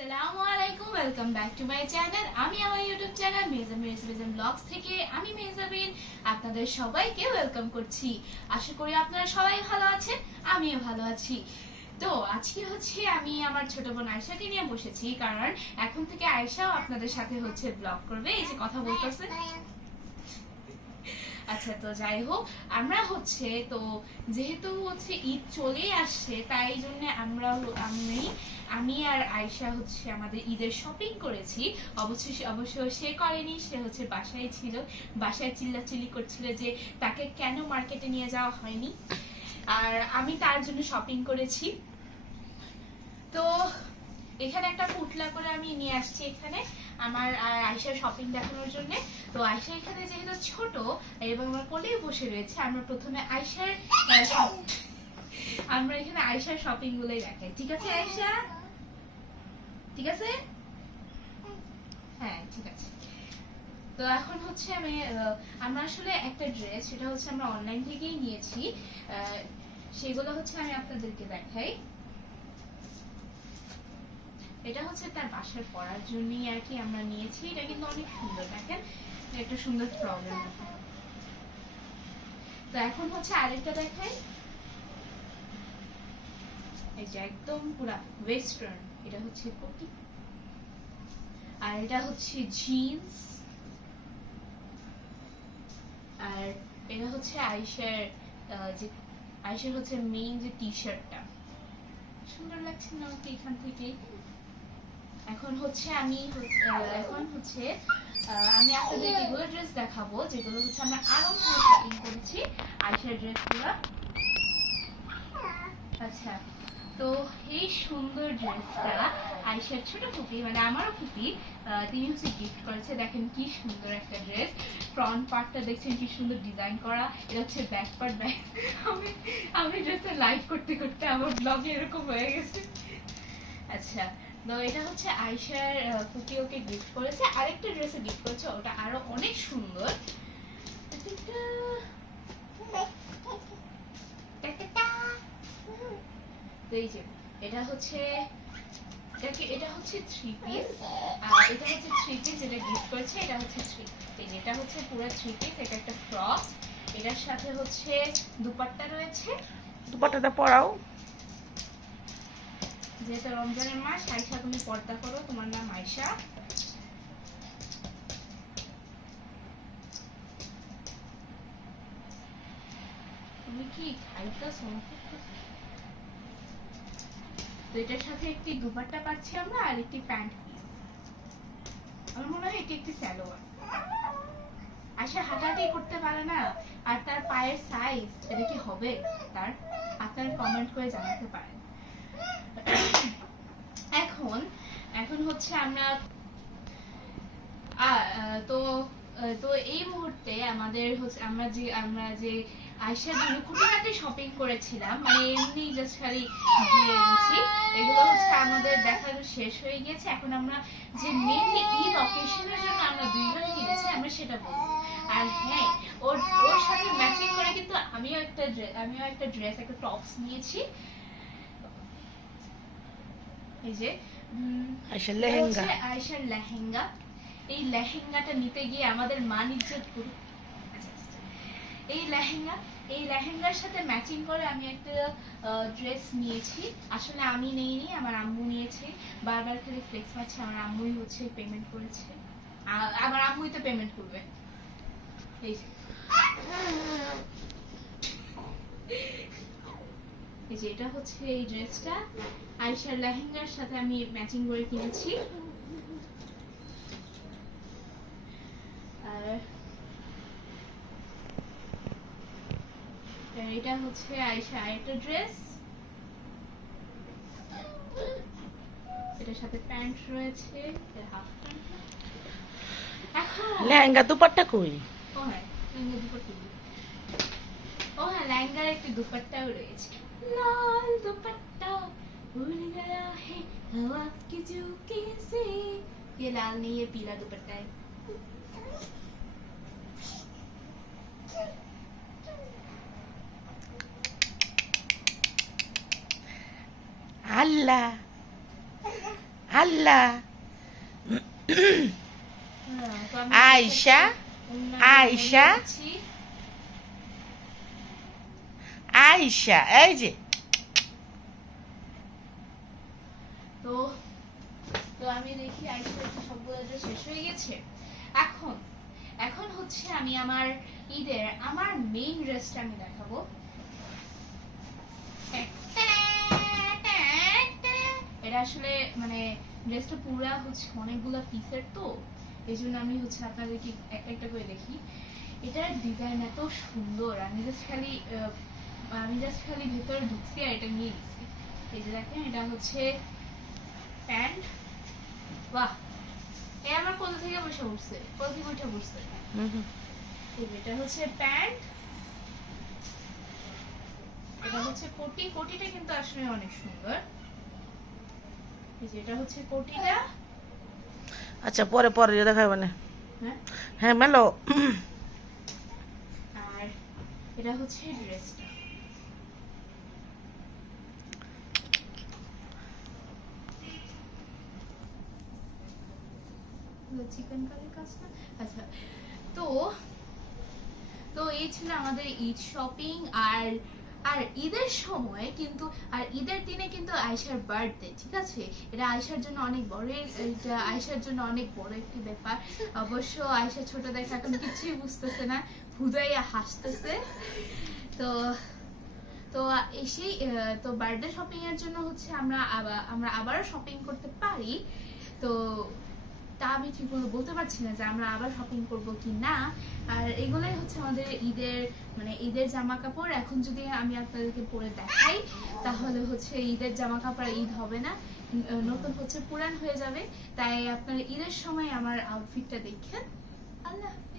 আসসালামু আলাইকুম, welcome back to my channel. আমি আমার ইউটিউব চ্যানেল মেহজাবিন ব্লগস থেকে আমি মেহজাবিন আপনাদের সবাইকে ওয়েলকাম করছি। আশা করি আপনারা সবাই ভালো আছেন, আমিও ভালো আছি। তো আজকে হচ্ছে আমি আমার ছোট বোন আয়শাকে নিয়ে বসেছি, কারণ এখন থেকে আয়শাও আপনাদের সাথে হচ্ছে ব্লগ করবে। এই যে কথা বলতেছে। আচ্ছা, তো যাই হোক, আমরা হচ্ছে তো যেহেতু হচ্ছে ঈদ চলেই আসছে, তাই জন্য আমি আর আয়শা হচ্ছে আমাদের ঈদের শপিং করেছি। অবশ্য সে করেনি, সে হচ্ছে বাসায় ছিল, বাসায় চিল্লাচিল্লি করছিল যে তাকে কেন মার্কেটে নিয়ে যাওয়া হয়নি, আর আমি তার জন্য শপিং করেছি। তো এখানে একটা পুটলা করে আমি নিয়ে আসছি এখানে আমার আর আয়শার শপিং দেখানোর জন্য। তো আয়শা এখানে যেহেতু ছোট এবং আমার কোলেই বসে রয়েছে, আমরা প্রথমে আমরা এখানে আয়শার শপিং গুলোই দেখাই। ঠিক আছে আয়শা? ঠিক আছে, হ্যাঁ ঠিক আছে। তো এখন হচ্ছে আমরা আসলে একটা ড্রেস, সেটা হচ্ছে আমরা অনলাইন থেকেই নিয়েছি, সেগুলো হচ্ছে আমি আপনাদেরকে দেখাই। এটা হচ্ছে তার বাসার পরার জন্যই আর কি আমরা নিয়েছি। এটা কিন্তু অনেক সুন্দর, দেখেন একটা সুন্দর প্রবলেম। তো এখন হচ্ছে আরেকটা দেখাই, এই যে একদম পুরা ওয়েস্টার্ন, এটা হচ্ছে কোটি, আর এটা হচ্ছে জিন্স, আর এটা হচ্ছে আয়শার হচ্ছে মেইন যে টি শার্টটা। সুন্দর লাগছে না ওকে এখান থেকে? এখন হচ্ছে আমি আপনাদের এগুলো ড্রেস দেখাবো যেগুলো হচ্ছে আমরা আরং থেকে শপিং করেছি, আয়শার ড্রেসগুলো। আচ্ছা, তো এই সুন্দর ড্রেসটা আয়শার ছোট ফুপি, মানে আমারও ফুপি, তিনি হচ্ছে গিফট করেছে। দেখেন কি সুন্দর একটা ড্রেস। ফ্রন্ট পার্টটা দেখছেন কি সুন্দর ডিজাইন করা, এটা হচ্ছে ব্যাক পার্ট। আমি ড্রেসটা লাইভ করতে করতে আমার ব্লগে এরকম হয়ে গেছে। আচ্ছা, তো এটা হচ্ছে আয়শার ফুপি ওকে গিফট করেছে। আরেকটা ড্রেসে গিফট করেছে, ওটা আরো অনেক সুন্দর। তো এই যে এটা হচ্ছে থ্রি পিস, আর এটা হচ্ছে থ্রি পিস, এটা গিফট করেছে। এটা হচ্ছে এটা হচ্ছে পুরো থ্রি পিস, এটা একটা ফ্রক। এটার সাথে হচ্ছে দুপাট্টা রয়েছে। দুপাট্টাটা পরাও। যেহেতু রমজানের মাস, আয়শা তুমি পর্দা করো, তোমার নাম আয়শা। তুমি কি খাইতেছো? তো এটার সাথে একটি দুপাট্টা পাচ্ছি আমরা, আর একটি প্যান্ট পিস। আমার মনে হয় এটি একটি সালোয়ার। আয়শা হাঁটাহাঁটি করতে পারে না, আর তার পায়ের সাইজ এটা কি হবে তার? আপনারা কমেন্ট করে জানাতে পারেন। এখন হচ্ছে আমরা তো তো এই মুহূর্তে আমাদের হচ্ছে আমরা যে আয়শার জন্য খুঁটিনাটি শপিং করেছিলাম, মানে এমনি জাস্ট খালি গিয়েছি, এগুলো হচ্ছে আমাদের দেখানো শেষ হয়ে গিয়েছে। এখন আমরা যে মেইনলি ঈদ অকেশনের জন্য আমরা দুইজন কিনেছি, আমরা সেটা বলবো। আর হ্যাঁ, ওর সাথে ম্যাচিং করে কিন্তু আমিও একটা ড্রেস, একটা টপস নিয়েছি। এই যে আয়শার লেহেঙ্গা। এই লেহেঙ্গাটা নিতে গিয়ে আমাদের মান ইজ্জত পুরো। এই লেহেঙ্গার সাথে ম্যাচিং করে আমি একটা ড্রেস নিয়েছি। আসলে আমি নেইনি, আমার আম্মু নিয়েছে। বারবার খালি ফ্লেক্স মারছে আমার আম্মুই হচ্ছে পেমেন্ট করেছে, আমার আম্মুই তো পেমেন্ট করবে। এই যে এটা হচ্ছে এই ড্রেসটা আয়শার লেহেঙ্গার সাথে আমি ম্যাচিং করে কিনেছি। আর এটা হচ্ছে আয়শা একটা ড্রেস, এটার সাথে প্যান্ট রয়েছে, হাফ প্যান্ট। এখন লেহেঙ্গা দুপাট্টা কই? ও হ্যাঁ, লেহেঙ্গা দুপাট্টা। ও হ্যাঁ, লেহেঙ্গার একটি দুপাট্টাও রয়েছে, লাল দুপাট্টা উड़ गया है हवा के झोंके से। ये लाल नहीं, ये पीला दुपट्टा है। আল্লাহ হাল্লা তো আমি আয়শা আয়শা দিচ্ছি। আয়শা এই যে তো তো আমি দেখি আইসা সবগুলো ড্রেস শেষ হয়ে গেছে। এখন এখন হচ্ছে আমি আমার ঈদের আমার মেইন ড্রেসটা আমি দেখাবো। এটা আসলে মানে ড্রেসটা পুরা হচ্ছে অনেকগুলো পিসের, তো এই জন্য আমি হচ্ছে আপনাদেরকে একটা করে দেখি। এটার ডিজাইন এত সুন্দর, আমি জাস্ট খালি ভেতরে ঢুকছি আর এটা নিয়ে নিচ্ছি। এই যে দেখেন, এটা হচ্ছে প্যান্ট। বাহ, এ আমার কোথা থেকে বসে উঠছে, কোথা থেকে উঠে বসছে। এটা হচ্ছে প্যান্ট, এটা হচ্ছে কোটি। কোটিটা কিন্তু আসলে অনেক সুন্দর। এই যে এটা হচ্ছে কোটিটা। আচ্ছা পরে পরে দেখাবে না। হ্যাঁ, হ্যাঁ মেলো। আর এটা হচ্ছে ড্রেসটা। চিকেন কারি কাজটা। আচ্ছা, তো তো এই ছিল আমাদের ঈদ শপিং। আর আর ঈদের সময় কিন্তু, আর ঈদের দিনে কিন্তু আয়েশার বার্থডে, ঠিক আছে? এটা আয়েশার জন্য অনেক বড়, এটা আয়েশার জন্য অনেক বড় একটি ব্যাপার। অবশ্য আয়েশা ছোট দেখে এখন কিছুই বুঝতেছে না, হুদাইয়া হাসতেছে। তো তো সেই তো বার্থডে শপিং এর জন্য হচ্ছে আমরা আবারও শপিং করতে পারি। তো তা আমি ঠিক মতো বলতে পারছি না যে আমরা আবার শপিং করব কি না। আর এগুলাই হচ্ছে আমাদের ঈদের মানে ঈদের জামা কাপড়। এখন যদি আমি আপনাদেরকে পরে দেখাই তাহলে হচ্ছে ঈদের জামা কাপড় ঈদ হবে না, নতুন হচ্ছে পুরান হয়ে যাবে। তাই আপনারা ঈদের সময় আমার আউটফিটটা দেখেন। আল্লাহ হাফেজ।